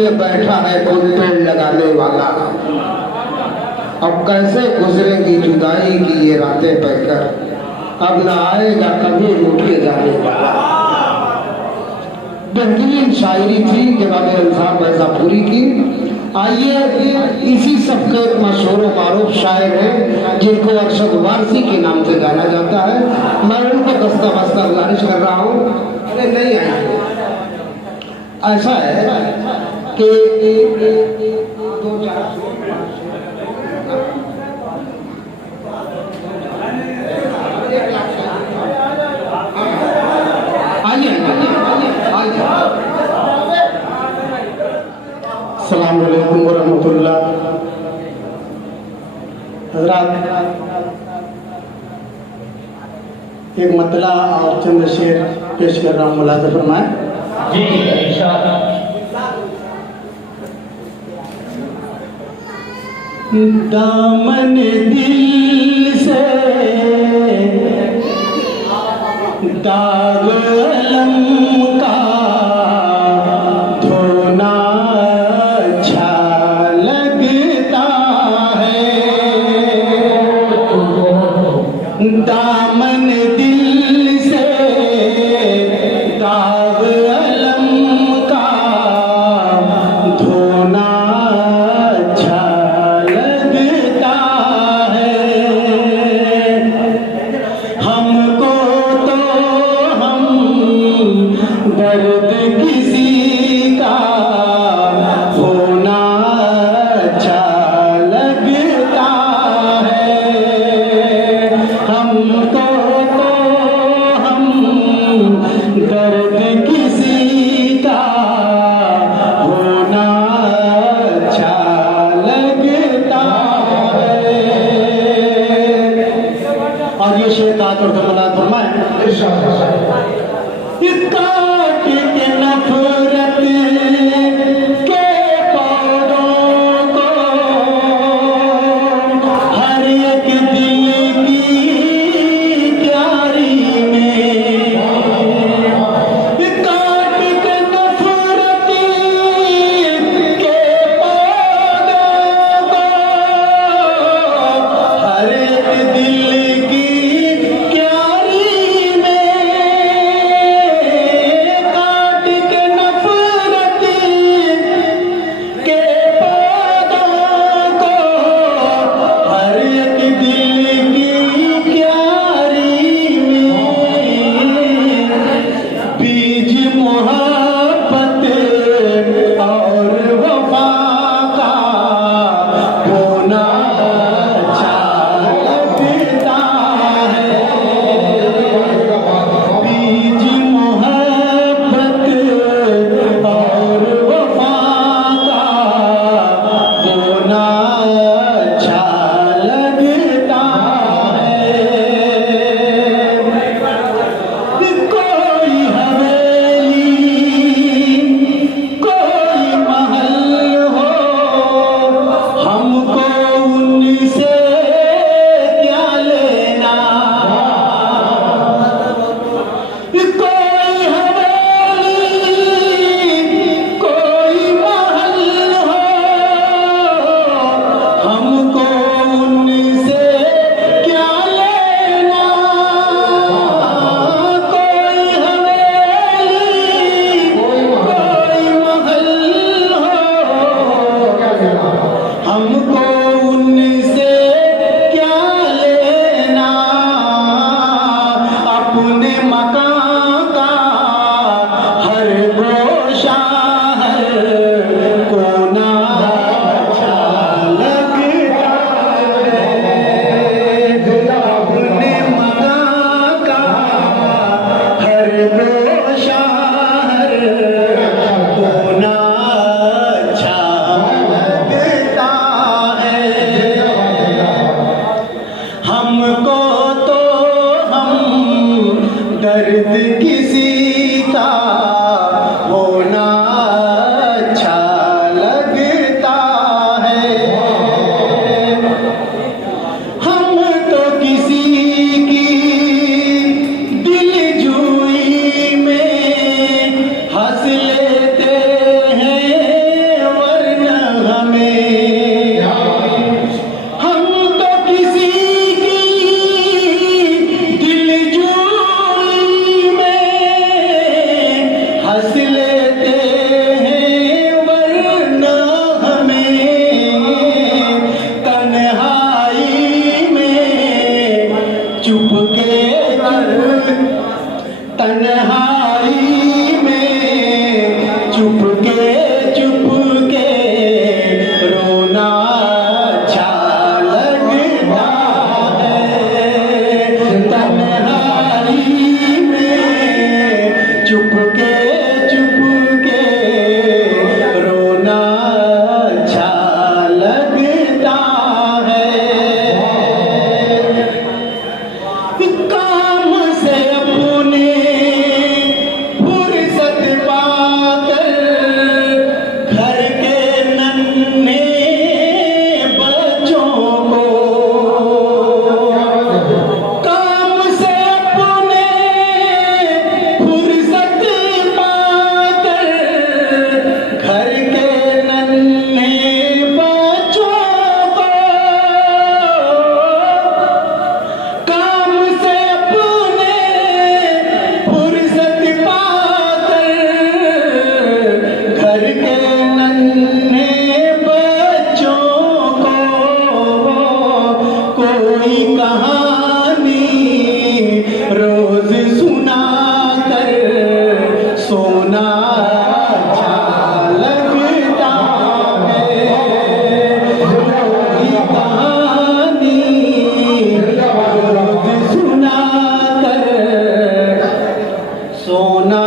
में बैठा है कोई पेड़ लगाने वाला। अब कैसे गुजरेगी जुदाई की ये रातें बहकर, अब न आएगा कभी लौट के जाने वाला। बेहतरीन शायरी थी जनाब इंसान मिर्जापुरी की। आइए इसी सबके मशहूर मारूफ शायर हैं जिनको अरशद वारसी के नाम से जाना जाता है। मैं उनको दस्ता बस्ता गुजारिश कर रहा हूँ, अरे नहीं आए। ऐसा है कि अस्सलाम वालेकुम वरहमतुल्लाह। हज़रात, एक मतला और चंद शेर पेश कर रहा हूँ, मुलाज़ा फरमाएं। जी इंशाअल्लाह। दामन दिल से दाग अलम का धोना अच्छा लगता है। दामन दिल से दाग अलम का धोना अच्छा लगता है। हमको तो हम दर्द किसी का होना अच्छा लगता है। हमको तो हम दर्द किसी का होना अच्छा लगता है। और ये शेर का तौर पर मुलाज़ फरमाएं। काट के नफरत के पौधों को हर एक दिल की क्यारी में, काट के नफरत के पौधों को हर एक दिल की क्यारी में, काट के नफरत के पौधों को हर एक दिल की क्यारी में, बीज मोहब्बत और वफा का बोना अच्छा लगता है। बीज मोहब्बत और वफा का बोना अच्छा लगता है। कोई हवेली कोई महल हो, हमको उनसे क्या लेना। कोई हवेली कोई महल हो, हमको उनसे क्या लेना। कोई हवेली कोई महल हो, हमको उनसे क्या लेना। अपने मकान का हर गोशा हर कोना अच्छा लगता है। अपने मकान का हर गोशा हर कोना अच्छा लगता है। हमको तो हम दर्द किसी का होना अच्छा लगता है। हम तो किसी की दिलजुई में हंस लेते हैं तन्हाई में चुपके चुपके रोना अच्छा लगता है। तन्हाई में चुपके चुपके रोना अच्छा लगता है। काम से अपने फुर्सत पाकर घर के नन्हे बच्चों को, काम से अपने फुर्सत पाकर घर के नन्हे बच्चों को, काम से अपने फुर्सत पाकर घर के नन्हे बच्चों को कोई कहानी रोज सुनाकर सोना अच्छा लगता है। कोई कहानी रोज सुनाकर सोना